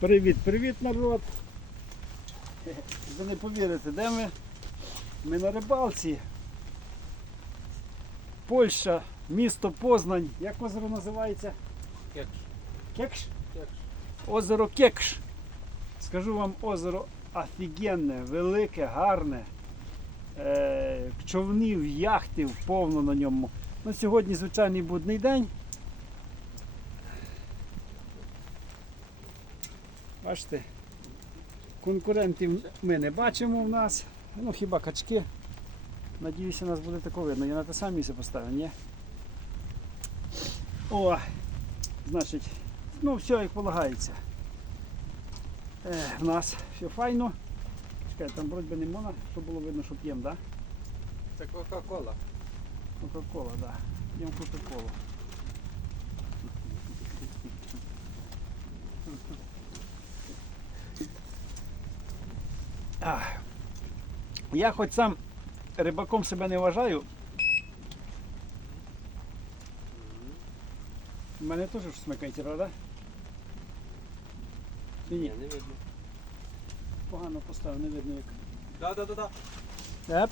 Привіт-привіт народ! Ви не повірите, де ми? Ми на рибалці. Польща, місто Познань. Як озеро називається? Кекш. Кекш? Кекш. Озеро Кекш. Скажу вам озеро офігенне, велике, гарне. Е, човнів, яхтів повно на ньому. Ну, Сьогодні звичайний будний день. Бачите, конкурентів ми не бачимо в нас. Ну хіба качки. Надіюся, нас буде тако видно. Я на те саме місце поставив, ні? О, значить, ну все як полагається. Е, в нас все файно. Чекай, там боротьби не можна, щоб було видно, що п'ємо, так? Да? Це Кока-Кола. Кока-Кола, так. Да. П'ємо Кока-Колу. Ах. Я хоч сам рибаком себе не вважаю. У мене теж смикається, правда? ні? Не видно. Погано поставив, не видно як. Да, да, да, да. Еп.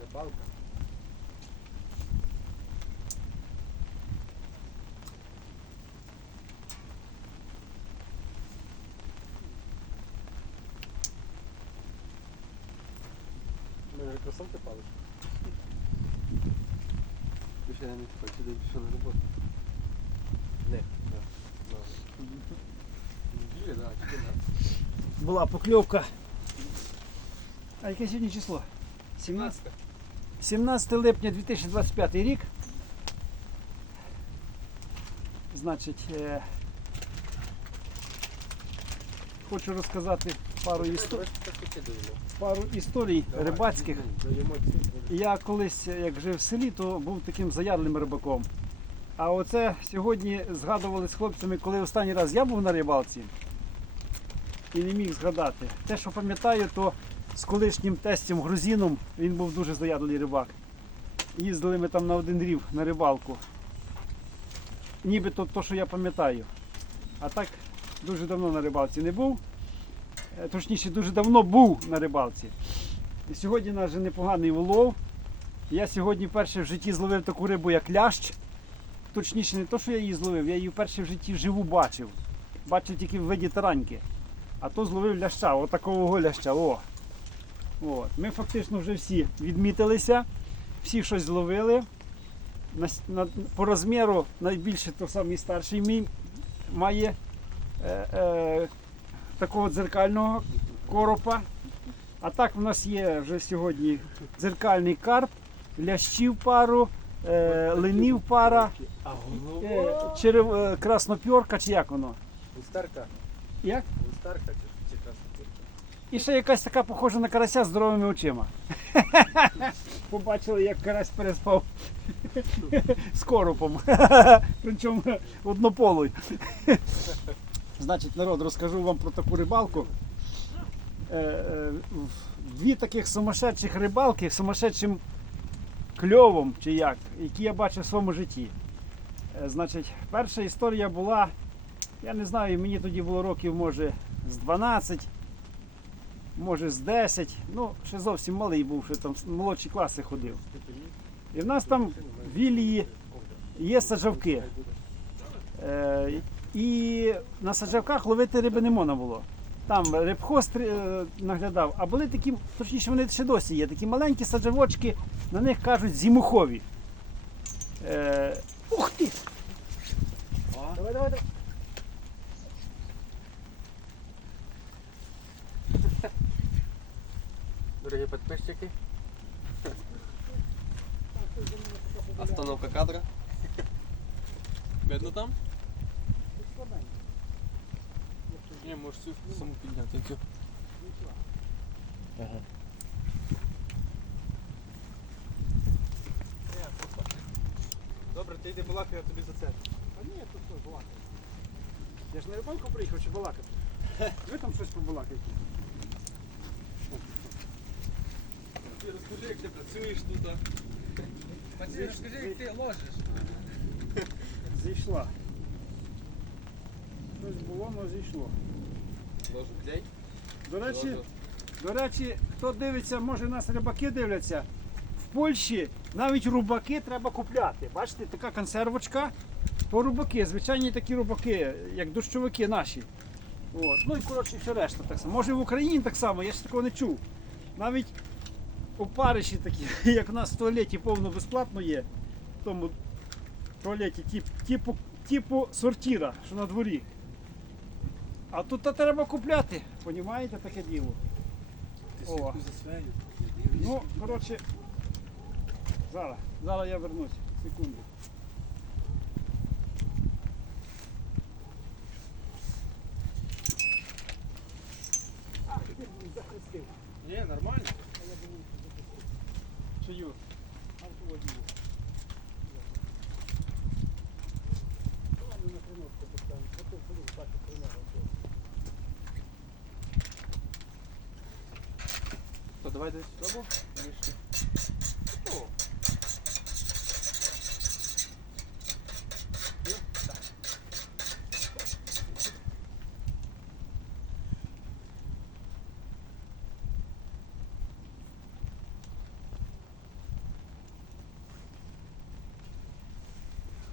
Рибалка. ніфіга не спать, іди пішов на роботу. Не, да. Була покльовка. А яке сьогодні число? 17. 17 липня 2025 рік. Значить, е, хочу розказати пару істор... Ну. пару історій рибацьких. Я колись, як жив в селі, то був таким заядлим рибаком. А оце сьогодні згадували з хлопцями, коли останній раз я був на рибалці і не міг згадати. Те, що пам'ятаю, то з колишнім тестем грузином він був дуже заядлий рибак. Їздили ми там на один рів на рибалку. Нібито то, що я пам'ятаю. А так дуже давно на рибалці не був. Е, точніше дуже давно був на рибалці. І Сьогодні у нас вже непоганий улов. Я сьогодні вперше в житті зловив таку рибу, як лящ. Точніше, не то, що я її зловив, я її вперше в житті живу бачив. Бачив тільки в виді тараньки. А то зловив ляща, отакого ляща. О. От. Ми фактично вже всі відмітилися, всі щось зловили. На, на, По розміру найбільше то самий старший мій має е, е, такого дзеркального коропа. А так у нас є вже сьогодні дзеркальний карп, лящів пару, е, линів пара, е, черев, е, краснопьорка чи як воно? Густарка. Як? Густарка чи- чи краснопірка? І ще якась така похожа на карася з здоровими очима. Побачили, як карась переспав з коропом. Причому однополий. Значить, народ, розкажу вам про таку рибалку. Е, е, дві таких сумасшедших рибалки з сумасшедшим кльовом, чи як, які я бачив в своєму житті. Е, значить, Перша історія була, я не знаю, мені тоді було років, може, з 12, може з 10. Ну, ще зовсім малий був, ще там молодші класи ходив. І в нас там в вілії є сажавки. І на саджавках ловити риби не можна було. Там рибхоз е, наглядав, а були такі, точніше, вони ще досі є, такі маленькі саджавочки, на них кажуть зімухові. Е, Ух ти! Давай, давай, давай. Дорогі підписчики. Остановка кадра. Видно там? Не, можешь всю саму підняти. Цю. Ага. Е, Добре, ти йди балакай, я тобі за це. А ні, тут той балакай. Я ж на рибалку приїхав чи балакати. Ви там щось побалакаєте. Ти розкажи, як ти працюєш тут. а? розкажи, як ти ложиш. Зійшла. Щось було, але зійшло. До речі, до речі, хто дивиться, може нас рибаки дивляться. В Польщі навіть рубаки треба купляти. Бачите, така консервочка, то рубаки, звичайні такі рубаки, як дощовики наші. От. Ну і коротше, все решта так само. Може в Україні так само, я ще такого не чув. Навіть опариші такі, як у нас в туалеті повно безплатно є, в тому туалеті тип, типу, типу сортіра, що на дворі. А тут то треба купляти, понімаєте таке діло? О. Ну, коротше, зараз, зараз я вернусь, секунду. Не, нормально. Чую. Автоводію. десь або нижче. О.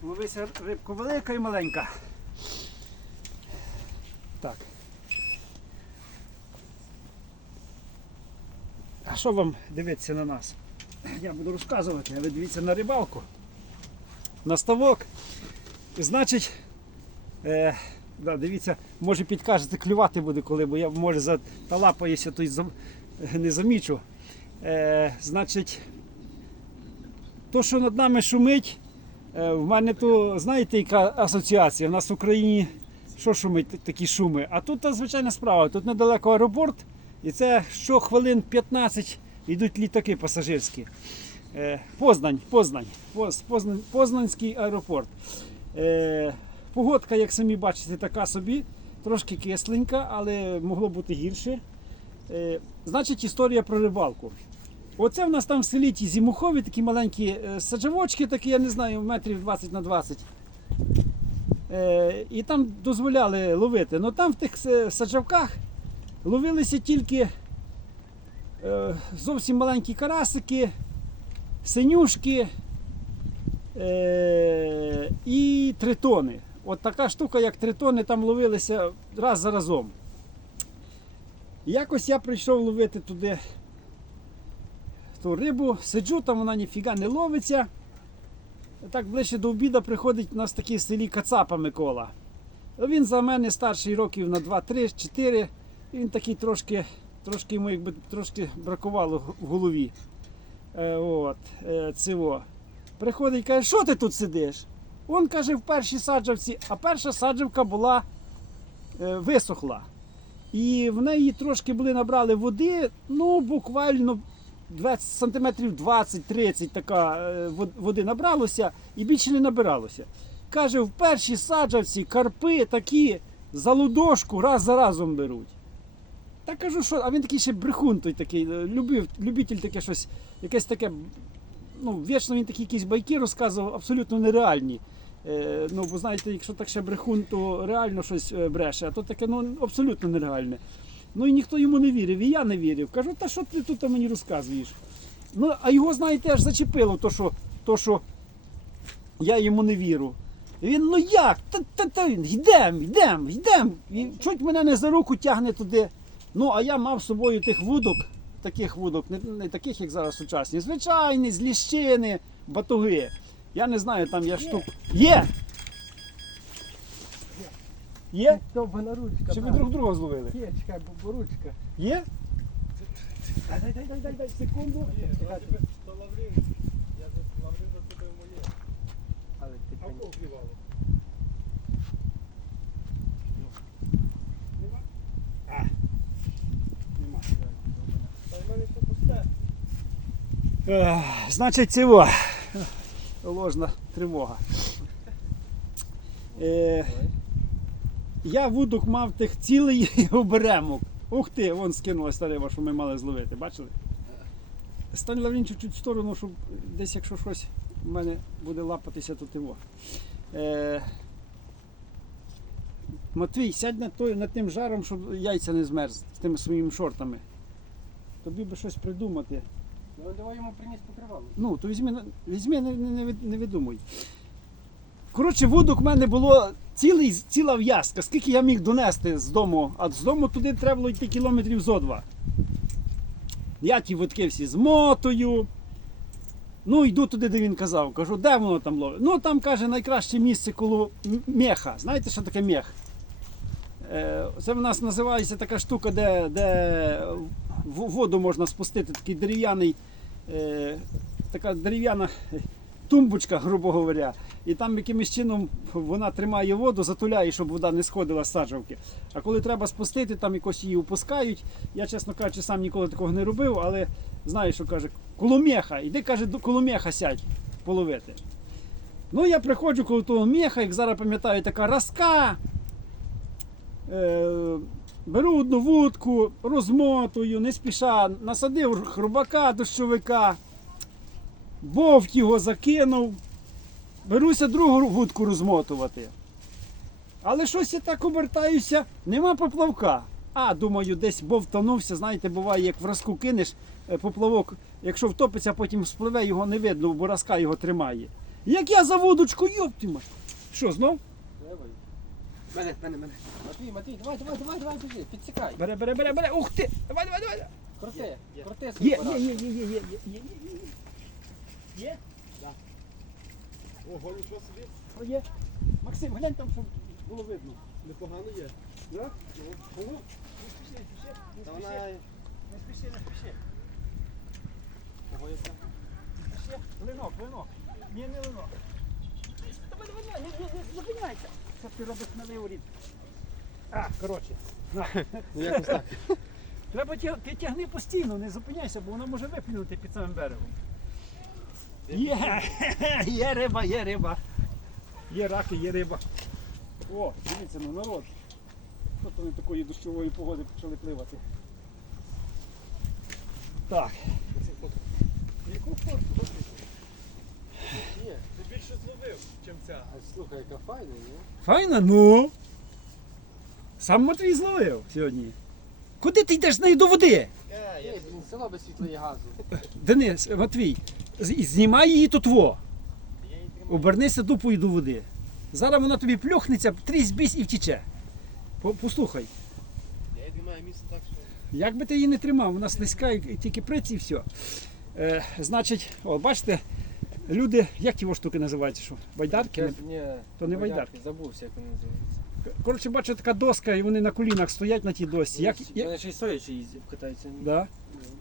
Ловися рибку велика і маленька. Так. що вам дивитися на нас? Я буду розказувати, а ви дивіться на рибалку, на ставок. І значить, е, да, дивіться, може підкажете, клювати буде коли, бо я може заталапаюся, то й зам... не замічу. Е, Значить, то, що над нами шумить, е, в мене то, знаєте, яка асоціація? У нас в Україні що шумить такі шуми? А тут звичайна справа, тут недалеко аеропорт. І це що хвилин 15 йдуть літаки пасажирські. Е, Познань, Познань, Познань Познанський аеропорт. Е, погодка, як самі бачите, така собі, трошки кисленька, але могло бути гірше. Е, значить, історія про рибалку. Оце в нас там в селі ті зімухові, такі маленькі саджавочки, такі, я не знаю, метрів 20 на 20. І там дозволяли ловити. Ну там в тих саджавках Ловилися тільки е, зовсім маленькі карасики, синюшки е, і тритони. От така штука, як тритони, там ловилися раз за разом. Якось я прийшов ловити туди ту рибу, сиджу, там вона ніфіга не ловиться. Так ближче до обіда приходить у нас такий селі Кацапа Микола. Він за мене старший років на 2-3-4 він такий трошки трошки йому якби трошки бракувало в голові. Е, от, е, цього. Приходить каже, що ти тут сидиш? Він каже, в першій саджавці, а перша саджавка була е, висохла. І в неї трошки були набрали води, ну буквально 20 сантиметрів 20-30 така е, води набралося і більше не набиралося. Каже, в першій саджавці карпи такі за лудошку раз за разом беруть. Та кажу, що, а він такий ще брехун, той такий, е, любив, любитель таке щось, якесь таке. Ну, вічно він такі якісь байки розказував, абсолютно нереальні. Е, ну, бо знаєте, якщо так ще брехун, то реально щось е, бреше, а то таке ну, абсолютно нереальне. Ну і ніхто йому не вірив, і я не вірив. Кажу, та що ти тут мені розказуєш? Ну, а його, знаєте, аж зачепило, то, що то, що я йому не вірю. І Він, ну як? Та, та, та, йдем, йдем, йдем. І чуть мене не за руку тягне туди. Ну, а я мав з собою тих вудок, таких вудок, не, не таких, як зараз сучасні, звичайні, з ліщини, батуги. Я не знаю, там я штук. Є! Є? Довбана ручка. Чи ви друг друга зловили? Є, чекай, бо ручка. Є? Дай, дай, дай, дай, дай, секунду. Є, Значить, цього ложна тривога. Е, Я вудок мав тих цілий оберемок. Ух ти, вон скинула та риба, що ми мали зловити, бачили? Стань лаврін чуть-чуть в сторону, щоб десь, якщо щось в мене буде лапатися, то тиво. Е, Матвій, сядь над, той, над тим жаром, щоб яйця не змерз з тими своїми шортами. Тобі би щось придумати. Ну, давай йому приніс покривало. Ну, то візьми, візьми не, не, не, не видумуй. Коротше, воду в мене було цілий, ціла в'язка, скільки я міг донести з дому, а з дому туди треба було йти кілометрів зо два. Я ті водки всі з мотою. Ну, йду туди, де він казав. Кажу, де воно там ловить? Ну там каже найкраще місце коло меха. Знаєте, що таке мех? Е, це в нас називається така штука, де де воду можна спустити такий дерев'яний, е, така дерев'яна тумбочка, грубо говоря. І там якимось чином вона тримає воду, затуляє, щоб вода не сходила з саджавки. А коли треба спустити, там якось її опускають. Я, чесно кажучи, сам ніколи такого не робив, але знаю, що каже, куломеха. іди каже, до коломєха сядь половити. Ну, я приходжу коло того меха, як зараз пам'ятаю, така разка. Е, Беру одну вудку, розмотую, не спіша, насадив хрубака, дощовика, вовк його закинув. Беруся другу вудку розмотувати. Але щось я так обертаюся, нема поплавка. А, думаю, десь бовтанувся. Знаєте, буває, як вразку кинеш е, поплавок, якщо втопиться, потім спливе, його не видно, бо разка його тримає. Як я за вудочку, йоптима. Що знов? Мене, мене, мене. Матвій, Матвій, давай, давай, давай, давай, біжи, підсікай. Бере, бере, бере, бере. Ух ти! Давай, давай, давай. Крути, крути свій Є, є, є, є, є, є, є, є, є, є. Є? Да. Ого, нічого собі. О, є. Максим, глянь там, щоб було видно. Непогано є. Да? Ну, ну. Не спіши, не Та спіши, не спіши. Не спіши, не спіши. Ого, є це. Не спіши. Линок, линок. Ні, не линок. Давай, давай, давай, не, не, не, зупиняйся. Що ти робиш на виворіт? А, коротше. Ну, якось так. Треба ти тягни постійно, не зупиняйся, бо воно може виплюнути під самим берегом. Є! Є риба, є риба. Є раки, є риба. О, дивіться, ну народ. Що вони такої дощової погоди почали пливати. Так. Яку форту? більше зловив, ніж ця. Слухай, яка файна, ні? Файна? Ну. Сам Матвій зловив сьогодні. Куди ти йдеш з нею до води? Е, я... Ей, блін, без світла і газу. Денис, Матвій, знімай її тотво. Я Обернися дупою до води. Зараз вона тобі плюхнеться, трісь бісь і втіче. Послухай, Я її тримаю місце так, що. як би ти її не тримав, У нас низька і тільки приць і все. Е, значить, о, бачите, Люди, як ті штуки називаються? що? Байдарки? не То не байдарки. Забувся, як вони називаються. Коротше, бачу, така доска, і вони на колінах стоять на тій досі. Як, як, ще й стоячи їздять, катаються. да.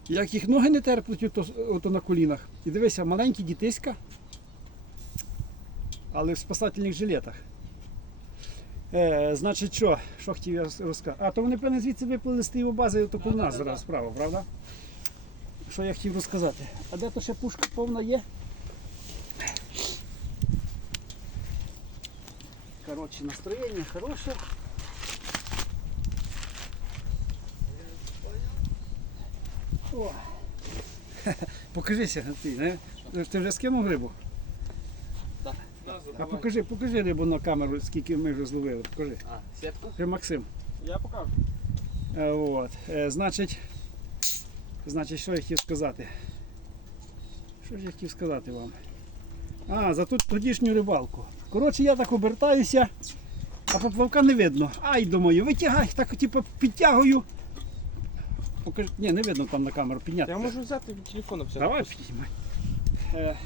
як їх ноги не терплять, то, ото на колінах. І дивися, маленькі дітиська, але в спасательних жилетах. Е, значить, що? Що хотів я розказати? А, то вони, певне, звідси виплили з тієї бази, то коло нас зараз справа, правда? Що я хотів розказати? А де то ще пушка повна є? короче, настроение хорошее. О. Покажися, ти, не? ти вже скинув рибу? Так. А покажи, покажи рибу на камеру, скільки ми вже зловили. Покажи. А, сітку? Максим. Я покажу. Е, от. Е, значить, значить, що я хотів сказати? Що ж я хотів сказати вам? А, за ту тодішню рибалку. Коротше, я так обертаюся, а поплавка не видно. Ай, думаю, витягай, так типу, підтягую. Покажи. Ні, не видно там на камеру підняти. Я можу взяти від телефону все. Давай підіймай. Е.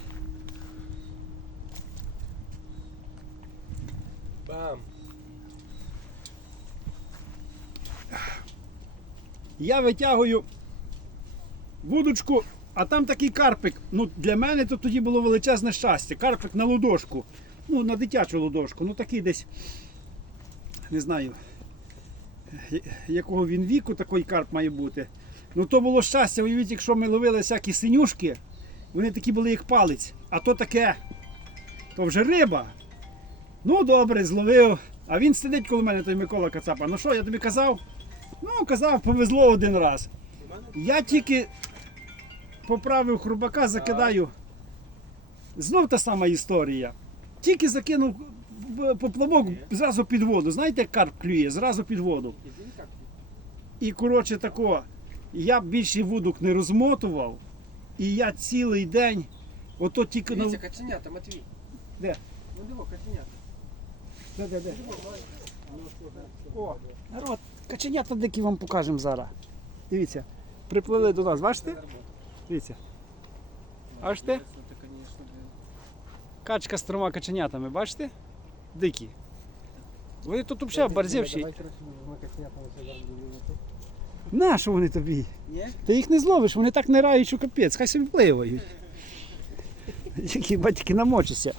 Бам. Я витягую вудочку, а там такий карпик. Ну, Для мене то тоді було величезне щастя. Карпик на ладошку ну, на дитячу ладошку, ну такий десь, не знаю, якого він віку такий карп має бути. Ну то було щастя, уявіть, якщо ми ловили всякі синюшки, вони такі були, як палець. А то таке, то вже риба. Ну добре, зловив. А він сидить коло мене, той Микола Кацапа. Ну що, я тобі казав? Ну, казав, повезло один раз. Я тільки поправив хрубака, закидаю. Знов та сама історія. Тільки закинув поплавок, зразу під воду. Знаєте, як карп клює, зразу під воду. І коротше тако, я більше вудок не розмотував, і я цілий день ото тільки Дивіться, на... каченята, Матвій. Де? Ну диво, каченята. Де, де, де? О, народ, каченята дикі вам покажемо зараз. Дивіться, приплили до нас, бачите? Дивіться. Бачите? Качка з трьома каченятами, бачите? Дикі. Вони тут взагалі борзівші. На що вони тобі? Ти їх не зловиш, вони так не рають, що капець, хай собі пливають. Які батьки намочаться.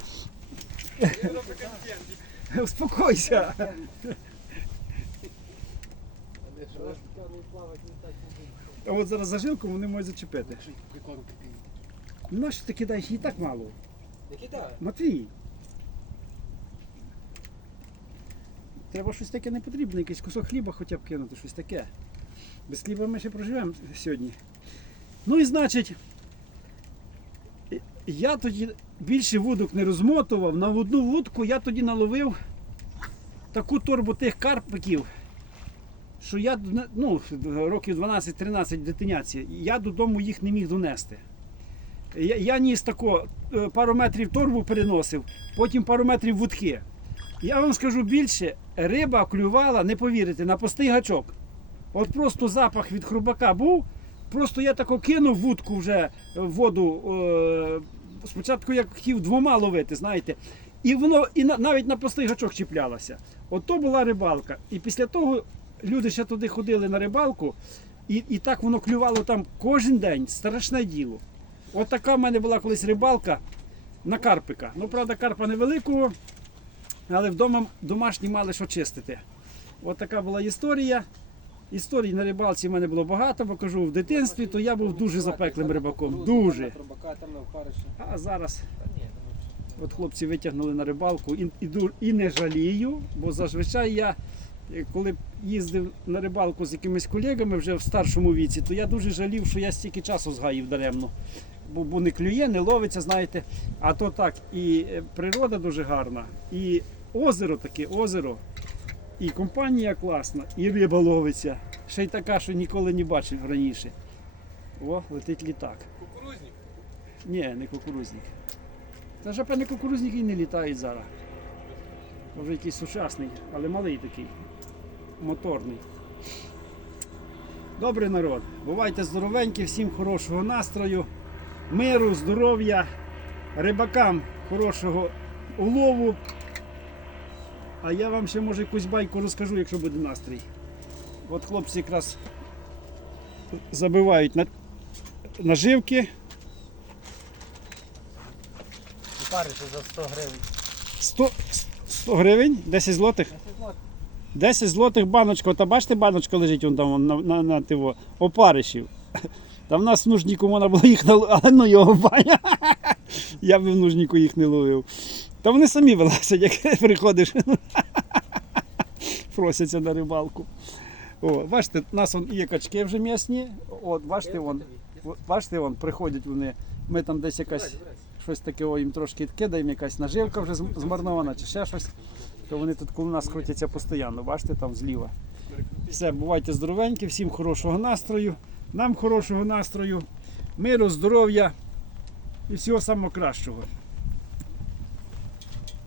Успокойся. А от зараз зажилку вони можуть зачепити. Нащо ти кидаєш і так мало? Никита, Матвій. Треба щось таке не потрібне, якийсь кусок хліба хоча б кинути, щось таке. Без хліба ми ще проживемо сьогодні. Ну і значить, я тоді більше вудок не розмотував, на одну вудку я тоді наловив таку торбу тих карпиків, що я ну, років 12-13 дитиняці, я додому їх не міг донести. Я, я ніс такого. Е, пару метрів торбу переносив, потім пару метрів вудки. Я вам скажу більше, риба клювала, не повірите, на пустий гачок. От просто запах від хрубака був. Просто я так кинув вудку вже е, в воду. Е, спочатку я хотів двома ловити, знаєте. І воно і навіть на пустий гачок чіплялося. От то була рибалка. І після того люди ще туди ходили на рибалку, і, і так воно клювало там кожен день. Страшне діло. От така в мене була колись рибалка на карпика. Ну, правда, карпа невеликого, але вдома домашні мали що чистити. От така була історія. Історій на рибалці в мене було багато, бо кажу, в дитинстві то я був дуже запеклим рибаком. Дуже. А зараз от хлопці витягнули на рибалку і і, і не жалію, бо зазвичай я, е, коли їздив на рибалку з якимись колегами вже в старшому віці, то я дуже жалів, що я стільки часу згаїв даремно бо, бо не клює, не ловиться, знаєте. А то так, і е, природа дуже гарна, і озеро таке, озеро, і компанія класна, і риба ловиться. Ще й така, що ніколи не бачив раніше. О, летить літак. Кукурузник? Ні, не кукурузник. Та ж певне кукурузник і не літають зараз. Може якийсь сучасний, але малий такий, моторний. Добрий народ, бувайте здоровенькі, всім хорошого настрою миру, здоров'я, рибакам хорошого улову. А я вам ще може якусь байку розкажу, якщо буде настрій. От хлопці якраз забивають на... наживки. Парите за 100 гривень. 100 100 гривень? 10 злотих? 10 злотих. 10 баночка, та бачите, баночка лежить вон там на на, на, на тиво, опаришів. Та в нас в нужніку можна було їх наловити, але ну його баня. Я би в нужніку їх не ловив. Та вони самі вилазять, як приходиш, просяться на рибалку. О, Бачите, у нас вон є качки вже м'ясні. От, бачите, вон, бачите, вон, приходять вони, ми там десь якась щось таке, о, їм трошки кидаємо, якась наживка вже змарнована чи ще щось. То вони тут коло нас крутяться постійно, бачите, там зліва. Все, бувайте здоровенькі, всім хорошого настрою. Нам хорошого настрою, миру, здоров'я і всього самого кращого.